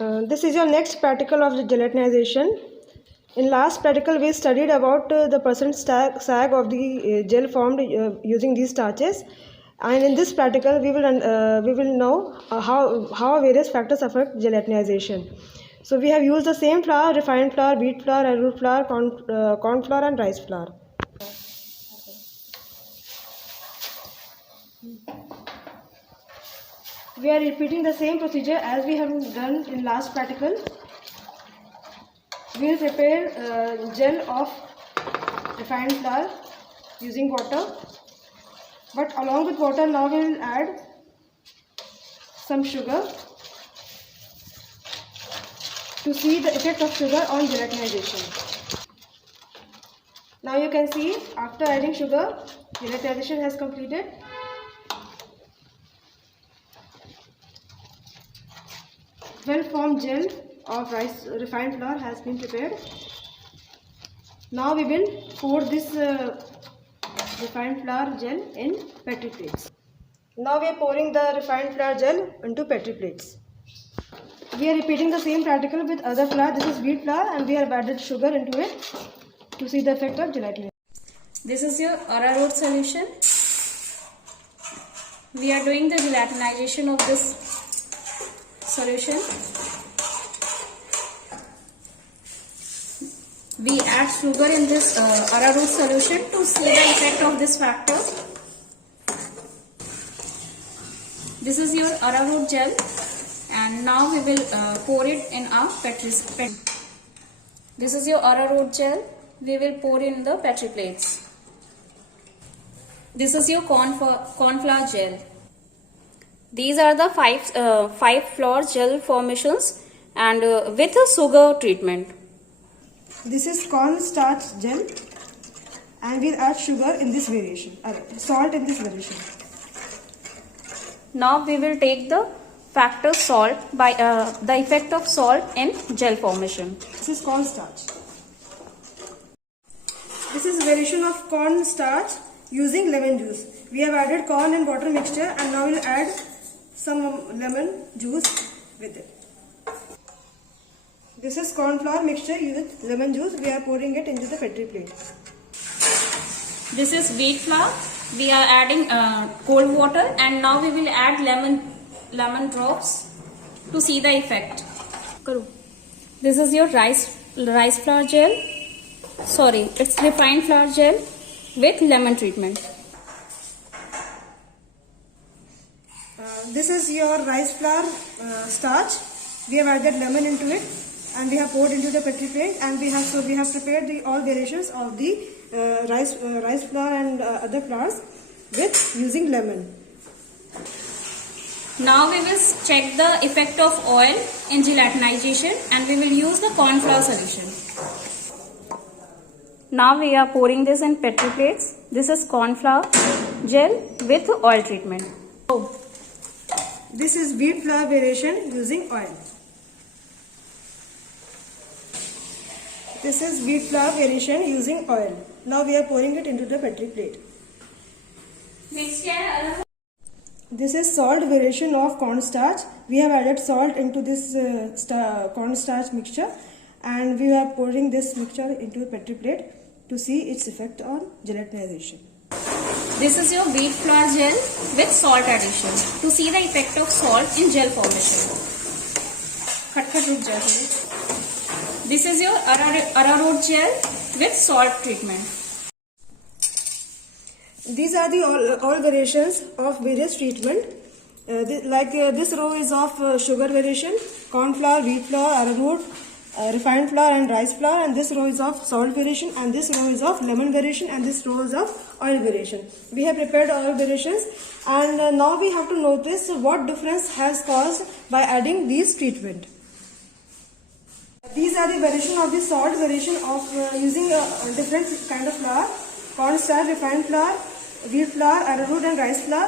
This is your next practical of the gelatinization. In last practical, we studied about the percent sag of the gel formed using these starches, and in this practical, we will know how various factors affect gelatinization. So we have used the same flour: refined flour, wheat flour, arrowroot flour, corn flour, and rice flour. We are repeating the same procedure as we have done in last practical. We will prepare gel of refined flour using water, but along with water now we will add some sugar to see the effect of sugar on gelatinization. Now you can see after adding sugar, gelatinization has completed. Well-formed gel of refined flour has been prepared. Now we will pour this refined flour gel in petri plates. Now we are pouring the refined flour gel into petri plates. We are repeating the same practical with other flour. This is wheat flour and we have added sugar into it to see the effect of gelatin. This is your arrowroot solution. We are doing the gelatinization of this solution. We add sugar in this arrowroot solution to see the effect of this factor. This is your arrowroot gel, and now we will pour it in our petri. This is your arrowroot gel. We will pour in the petri plates. This is your corn flour gel. These are the five flour gel formations and with a sugar treatment. This is corn starch gel, and we'll add sugar in this variation, salt in this variation. Now we will take the factor salt by the effect of salt in gel formation. This is corn starch. This is variation of corn starch using lemon juice. We have added corn and water mixture, and now we'll add some lemon juice with it. This is corn flour mixture with lemon juice. We are pouring it into the petri plate. This is wheat flour. We are adding cold water, and now we will add lemon drops to see the effect. This is your rice flour gel. Sorry, it's refined flour gel with lemon treatment. This is your rice flour starch. We have added lemon into it, and we have poured into the petri plate, and we have prepared all variations of the rice flour and other flours with using lemon. Now we will check the effect of oil in gelatinization, and we will use the corn flour solution. Now we are pouring this in petri plates. This is corn flour gel with oil treatment. This is wheat flour variation using oil. This is wheat flour variation using oil. Now we are pouring it into the petri plate. This is salt variation of cornstarch. We have added salt into this cornstarch mixture, and we are pouring this mixture into a petri plate to see its effect on gelatinization. This is your wheat flour gel with salt addition to see the effect of salt in gel formation. This is your arrowroot gel with salt treatment. These are the all variations of various treatment. This row is of sugar variation, corn flour, wheat flour, arrowroot, refined flour and rice flour, and this row is of salt variation, and this row is of lemon variation, and this row is of oil variation. We have prepared all variations, and now we have to notice what difference has caused by adding these treatment. These are the variation of the salt variation of using a different kind of flour: corn starch, refined flour, wheat flour, arrowroot and rice flour.